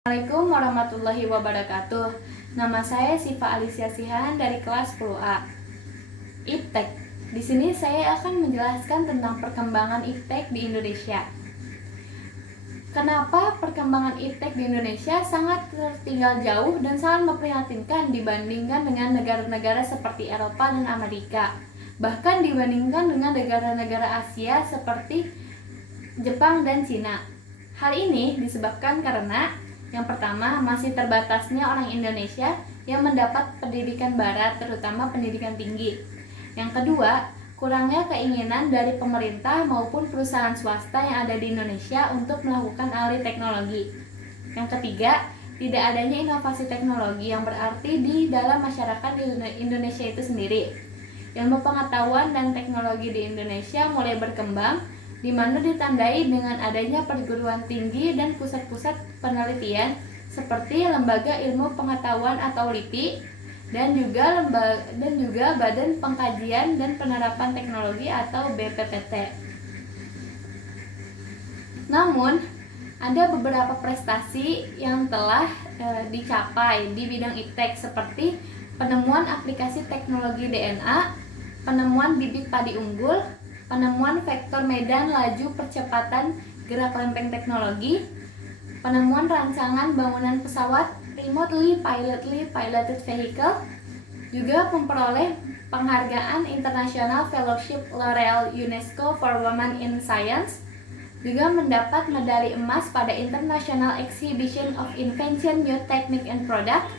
Assalamualaikum warahmatullahi wabarakatuh. Nama saya Siva Alicia Sihan dari kelas 10A. Iptek. Di sini saya akan menjelaskan tentang perkembangan iptek di Indonesia. Kenapa perkembangan iptek di Indonesia sangat tertinggal jauh dan sangat memprihatinkan dibandingkan dengan negara-negara seperti Eropa dan Amerika. Bahkan dibandingkan dengan negara-negara Asia seperti Jepang dan Cina. Hal ini disebabkan karena yang pertama, masih terbatasnya orang Indonesia yang mendapat pendidikan barat, terutama pendidikan tinggi. Yang kedua, kurangnya keinginan dari pemerintah maupun perusahaan swasta yang ada di Indonesia untuk melakukan alih teknologi. Yang ketiga, tidak adanya inovasi teknologi yang berarti di dalam masyarakat di Indonesia itu sendiri. Ilmu pengetahuan dan teknologi di Indonesia mulai berkembang, di mana ditandai dengan adanya perguruan tinggi dan pusat-pusat penelitian seperti Lembaga Ilmu Pengetahuan atau LIPI dan juga Badan Pengkajian dan Penerapan Teknologi atau BPPT. Namun, ada beberapa prestasi yang telah dicapai di bidang iptek seperti penemuan aplikasi teknologi DNA, penemuan bibit padi unggul, penemuan vektor medan laju percepatan gerak lempeng teknologi, penemuan rancangan bangunan pesawat remotely piloted vehicle, juga memperoleh penghargaan International Fellowship L'Oreal UNESCO for Women in Science, juga mendapat medali emas pada International Exhibition of Invention, New Technique and Product,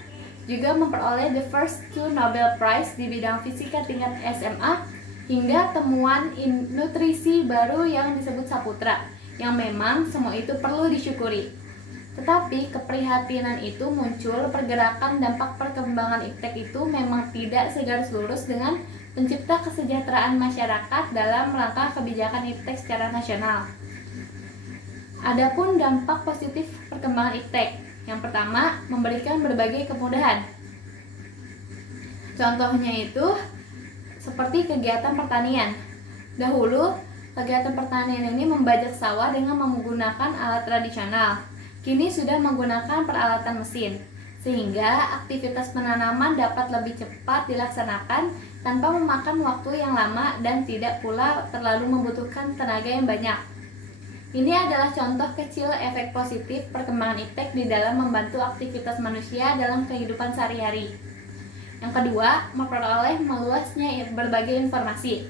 juga memperoleh the first 2 Nobel Prize di bidang fisika tingkat SMA, hingga temuan nutrisi baru yang disebut Saputra, yang memang semua itu perlu disyukuri. Tetapi keprihatinan itu muncul pergerakan dampak perkembangan iptek itu memang tidak segaris lurus dengan pencipta kesejahteraan masyarakat dalam rangka kebijakan iptek secara nasional. Adapun dampak positif perkembangan iptek, yang pertama memberikan berbagai kemudahan. Contohnya itu seperti kegiatan pertanian. Dahulu, kegiatan pertanian ini membajak sawah dengan menggunakan alat tradisional. Kini sudah menggunakan peralatan mesin, sehingga aktivitas penanaman dapat lebih cepat dilaksanakan tanpa memakan waktu yang lama dan tidak pula terlalu membutuhkan tenaga yang banyak. Ini adalah contoh kecil efek positif perkembangan iptek di dalam membantu aktivitas manusia dalam kehidupan sehari-hari. Yang kedua, memperoleh meluasnya berbagai informasi.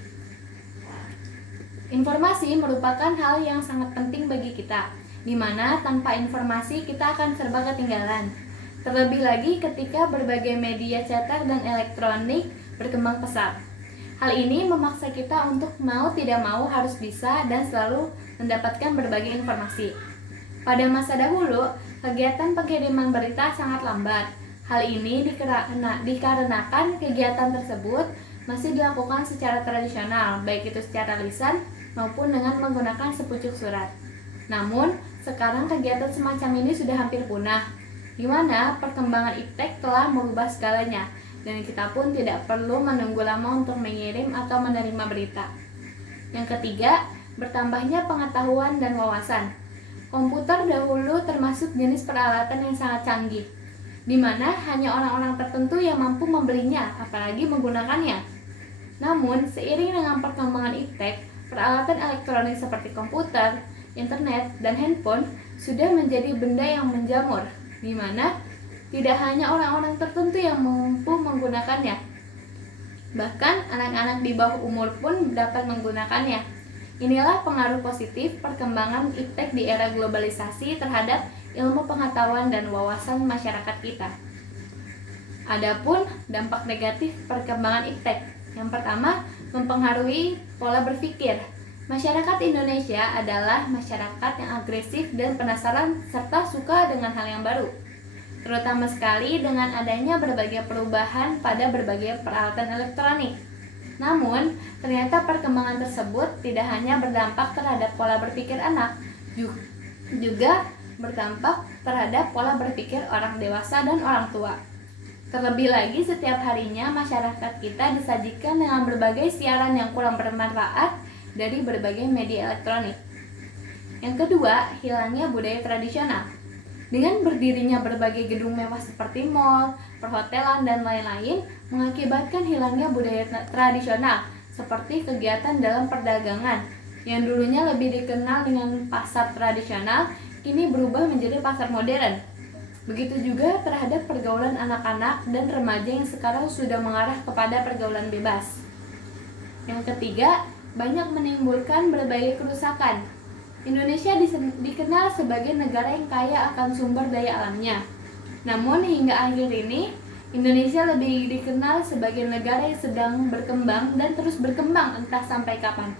Informasi merupakan hal yang sangat penting bagi kita, di mana tanpa informasi kita akan serba ketinggalan. Terlebih lagi ketika berbagai media cetak dan elektronik berkembang pesat. Hal ini memaksa kita untuk mau tidak mau harus bisa dan selalu mendapatkan berbagai informasi. Pada masa dahulu, kegiatan pengiriman berita sangat lambat. Hal ini dikarenakan kegiatan tersebut masih dilakukan secara tradisional, baik itu secara lisan maupun dengan menggunakan sepucuk surat. Namun, sekarang kegiatan semacam ini sudah hampir punah, di mana perkembangan iptek telah merubah segalanya, dan kita pun tidak perlu menunggu lama untuk mengirim atau menerima berita. Yang ketiga, bertambahnya pengetahuan dan wawasan. Komputer dahulu termasuk jenis peralatan yang sangat canggih, di mana hanya orang-orang tertentu yang mampu membelinya, apalagi menggunakannya. Namun, seiring dengan perkembangan iptek, peralatan elektronik seperti komputer, internet, dan handphone sudah menjadi benda yang menjamur, di mana tidak hanya orang-orang tertentu yang mampu menggunakannya. Bahkan anak-anak di bawah umur pun dapat menggunakannya. Inilah pengaruh positif perkembangan iptek di era globalisasi terhadap ilmu pengetahuan dan wawasan masyarakat kita. Adapun dampak negatif perkembangan iptek, yang pertama mempengaruhi pola berpikir. Masyarakat Indonesia adalah masyarakat yang agresif dan penasaran serta suka dengan hal yang baru, terutama sekali dengan adanya berbagai perubahan pada berbagai peralatan elektronik. Namun, ternyata perkembangan tersebut tidak hanya berdampak terhadap pola berpikir anak, juga berdampak terhadap pola berpikir orang dewasa dan orang tua. Terlebih lagi, setiap harinya masyarakat kita disajikan dengan berbagai siaran yang kurang bermanfaat dari berbagai media elektronik. Yang kedua, hilangnya budaya tradisional. Dengan berdirinya berbagai gedung mewah seperti mall, perhotelan, dan lain-lain, mengakibatkan hilangnya budaya tradisional seperti kegiatan dalam perdagangan yang dulunya lebih dikenal dengan pasar tradisional, kini berubah menjadi pasar modern. Begitu juga terhadap pergaulan anak-anak dan remaja yang sekarang sudah mengarah kepada pergaulan bebas. Yang ketiga, banyak menimbulkan berbagai kerusakan. Indonesia dikenal sebagai negara yang kaya akan sumber daya alamnya. Namun hingga akhir ini, Indonesia lebih dikenal sebagai negara yang sedang berkembang dan terus berkembang entah sampai kapan.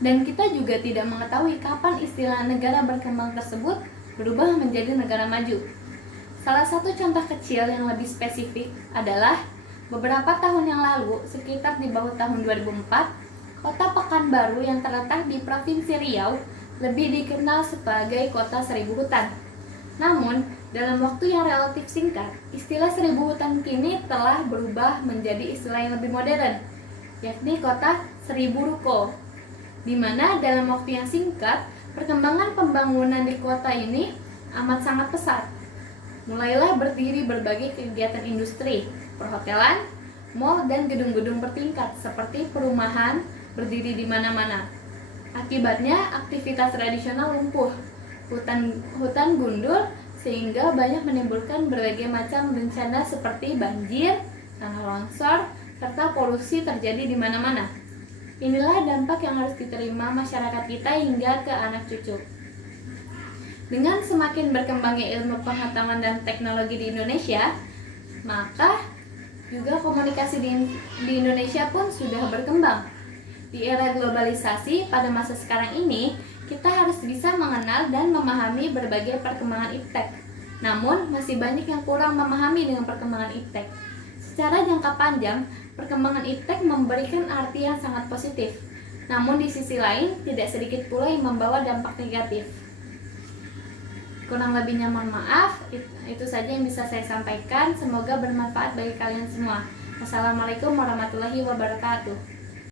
Dan kita juga tidak mengetahui kapan istilah negara berkembang tersebut berubah menjadi negara maju. Salah satu contoh kecil yang lebih spesifik adalah beberapa tahun yang lalu, sekitar di bawah tahun 2004, Kota Pekanbaru yang terletak di Provinsi Riau lebih dikenal sebagai Kota Seribu Hutan. Namun, dalam waktu yang relatif singkat, istilah Seribu Hutan kini telah berubah menjadi istilah yang lebih modern, yakni Kota Seribu Ruko, di mana dalam waktu yang singkat, perkembangan pembangunan di kota ini amat sangat pesat. Mulailah berdiri berbagai kegiatan industri, perhotelan, mal, dan gedung-gedung bertingkat seperti perumahan berdiri di mana-mana. Akibatnya aktivitas tradisional lumpuh, hutan gundul, sehingga banyak menimbulkan berbagai macam bencana seperti banjir, tanah longsor, serta polusi terjadi di mana-mana. Inilah dampak yang harus diterima masyarakat kita hingga ke anak cucu. Dengan semakin berkembangnya ilmu pengetahuan dan teknologi di Indonesia, maka juga komunikasi di Indonesia pun sudah berkembang. Di era globalisasi pada masa sekarang ini, kita harus bisa mengenal dan memahami berbagai perkembangan iptek. Namun, masih banyak yang kurang memahami dengan perkembangan iptek. Secara jangka panjang, perkembangan iptek memberikan arti yang sangat positif. Namun di sisi lain, tidak sedikit pula yang membawa dampak negatif. Kurang lebihnya mohon maaf, itu saja yang bisa saya sampaikan. Semoga bermanfaat bagi kalian semua. Wassalamualaikum warahmatullahi wabarakatuh.